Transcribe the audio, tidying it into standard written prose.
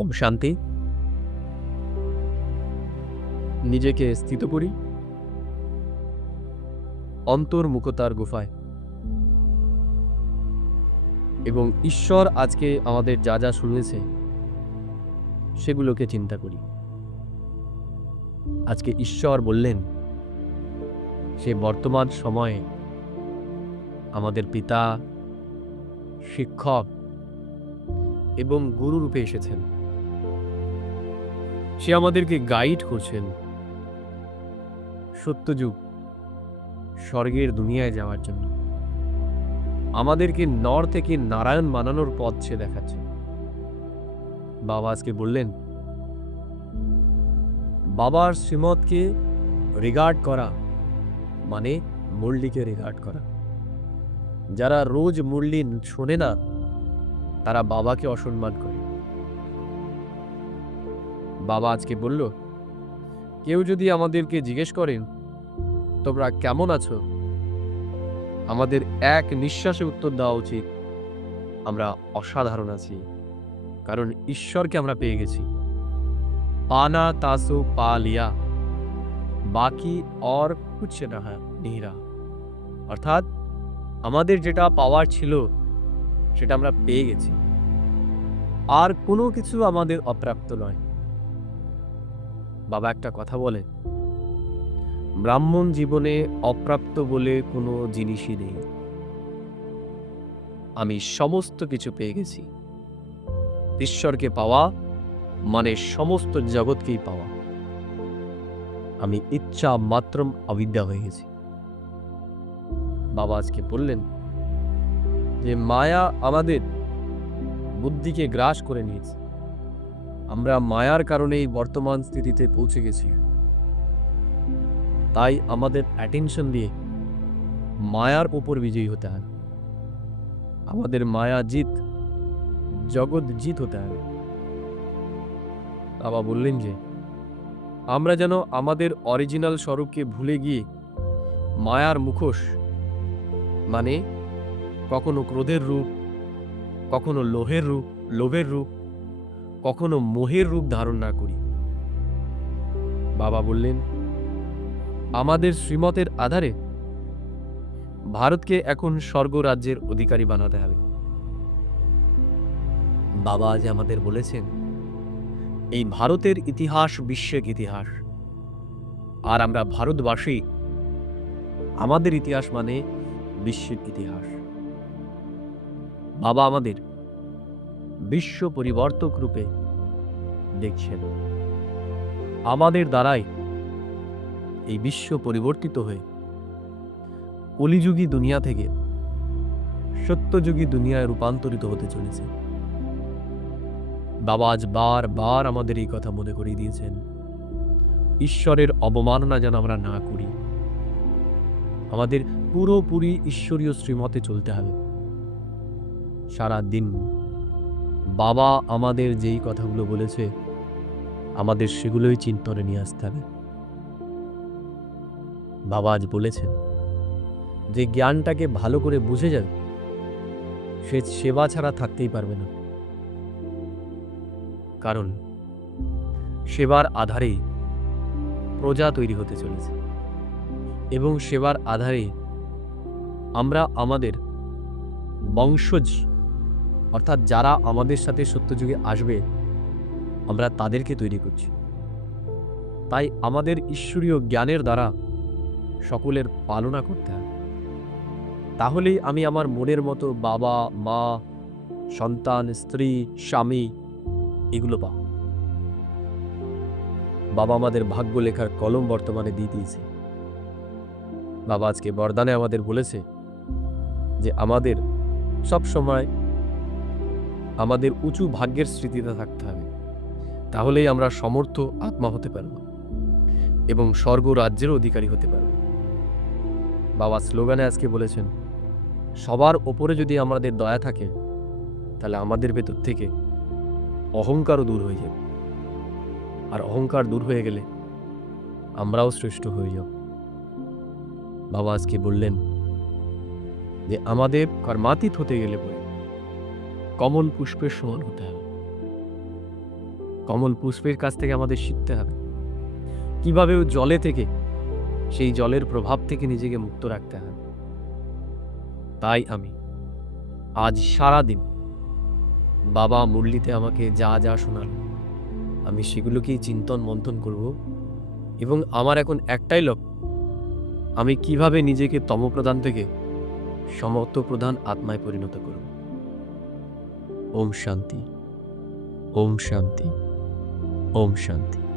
ওম শান্তি। নিজেকে স্থিত করি অন্তর্মুখতার গুফায় এবং ঈশ্বর আজকে আমাদের যা যা শুনিয়েছে সেগুলোকে চিন্তা করি। আজকে ঈশ্বর বললেন সে বর্তমান সময়ে আমাদের পিতা, শিক্ষক এবং গুরু রূপে এসেছেন। সে আমাদেরকে গাইড করছেন সত্যযুগ স্বর্গের দুনিয়ায় যাওয়ার জন্য। আমাদেরকে নর থেকে নারায়ণ বানানোর পথ সে দেখাচ্ছে। বাবা আজকে বললেন বাবার শ্রীমতকে রিগার্ড করা মানে মুরলিকে রিগার্ড করা। যারা রোজ মুরলি শোনে না তারা বাবাকে অসম্মান করে। বাবা আজকে বলল কেউ যদি আমাদেরকে জিজ্ঞেস করেন তোমরা কেমন আছো, আমাদের এক নিঃশ্বাসে উত্তর দেওয়া উচিত আমরা অসাধারণ আছি, কারণ ঈশ্বরকে আমরা পেয়ে গেছি। পানা তাসো পা লিয়া বাকি और कुछ नहीं रहा। অর্থাৎ আমাদের যেটা পাওয়ার ছিল সেটা আমরা পেয়ে গেছি, আর কোনো কিছু আমাদের অপ্রাপ্ত নয়। বাবা একটা কথা বলেন, ব্রাহ্মণ জীবনে অপ্রাপ্ত বলে কোনো জিনিসই নেই। আমি সমস্ত কিছু পেয়ে গেছি। ঈশ্বরকে পাওয়া মানে সমস্ত জগৎকেই পাওয়া। আমি ইচ্ছা মাত্রম অবিদ্যা হয়ে গেছি। বাবা আজকে বললেন যে মায়া আমাদের বুদ্ধিকে গ্রাস করে নিয়েছে। আমরা মায়ার কারণেই বর্তমান স্থিতিতে পৌঁছে গেছি। তাই আমাদের অ্যাটেনশন দিয়ে মায়ার উপর বিজয়ী হতে হবে। আমাদের মায়া জিত, জগৎ জিত হতে হবে। বাবা বললেন যে আমরা যেন আমাদের অরিজিনাল স্বরূপকে ভুলে গিয়ে মায়ার মুখোশ মানে কখনো ক্রোধের রূপ, কখনো লোভের রূপ, কখনো মোহের রূপ ধারণ না করি। বাবা বললেন আমাদের শ্রীমতের আধারে ভারতকে এখন স্বর্গ রাজ্যের অধিকারী বানাতে হবে। বাবা আজ আমাদের বলেছেন এই ভারতের ইতিহাস বিশ্বের ইতিহাস, আর আমরা ভারতবাসী, আমাদের ইতিহাস মানে বিশ্বের ইতিহাস। বাবা আমাদের বিশ্ব পরিবর্তক রূপে দেখছেন। আমাদের দ্বারাই এই বিশ্ব পরিবর্তিত হয়ে কলিযুগী দুনিয়া থেকে সত্যযুগী দুনিয়ায় রূপান্তরিত হতে চলেছে। বাবা আজ বারবার আমাদের এই কথা মনে করিয়ে দিয়েছেন, ঈশ্বরের অবমাননা যেন আমরা না করি। আমাদের পুরোপুরি ঈশ্বরীয় শ্রীমতে চলতে হবে। সারা দিন বাবা আমাদের যেই কথাগুলো বলেছে আমাদের সেগুলোই চিন্তনে নিয়ে আসতে হবে। বাবা আজ বলেছেন যে জ্ঞানটাকে ভালো করে বুঝে যাবে সে সেবা ছাড়া থাকতেই পারবে না, কারণ সেবার আধারেই প্রজা তৈরি হতে চলেছে এবং সেবার আধারে আমরা আমাদের বংশজ অর্থাৎ যারা আমাদের সাথে সত্যযুগে আসবে আমরা তাদেরকে তৈরি করছি। তাই আমাদের ঈশ্বরীয় জ্ঞানের দ্বারা সকলের পালনা করতে হবে। তাহলেই আমি আমার মনের মতো বাবা, মা, সন্তান, স্ত্রী, স্বামী এগুলো পাব। বাবা আমাদের ভাগ্য লেখার কলম বর্তমানে দিয়ে দিয়েছে। বাবা আজকে বরদানে আমাদের বলেছে যে আমাদের সব সময় আমাদের উঁচু ভাগ্যের স্মৃতিতে থাকতে হবে, তাহলেই আমরা সমর্থ আত্মা হতে পারব এবং স্বর্গ রাজ্যের অধিকারী হতে পারব। বাবা স্লোগানে আজকে বলেছেন সবার ওপরে যদি আমাদের দয়া থাকে তাহলে আমাদের ভেতর থেকে অহংকারও দূর হয়ে যাবে, আর অহংকার দূর হয়ে গেলে আমরাও শ্রেষ্ঠ হয়ে যাব। বাবা আজকে বললেন যে আমাদের কর্মাতীত হতে গেলে পরে কমল পুষ্পের সমান হতে হবে। কমল পুষ্পের কাছ থেকে আমাদের শিখতে হবে কিভাবে ও জলে থেকে, সেই জলের প্রভাব থেকে নিজেকে মুক্ত রাখতে হবে। তাই আমি আজ সারা দিন বাবা মুরলিতে আমাকে যা যা শোনাল, আমি সেগুলোকেই চিন্তন মন্থন করব। এবং আমার এখন একটাই লক্ষ্য, আমি কিভাবে নিজেকে তমপ্রধান থেকে সমত্বপ্রধান আত্মায় পরিণত করব। ওম শান্তি, ওম শান্তি, ওম শান্তি।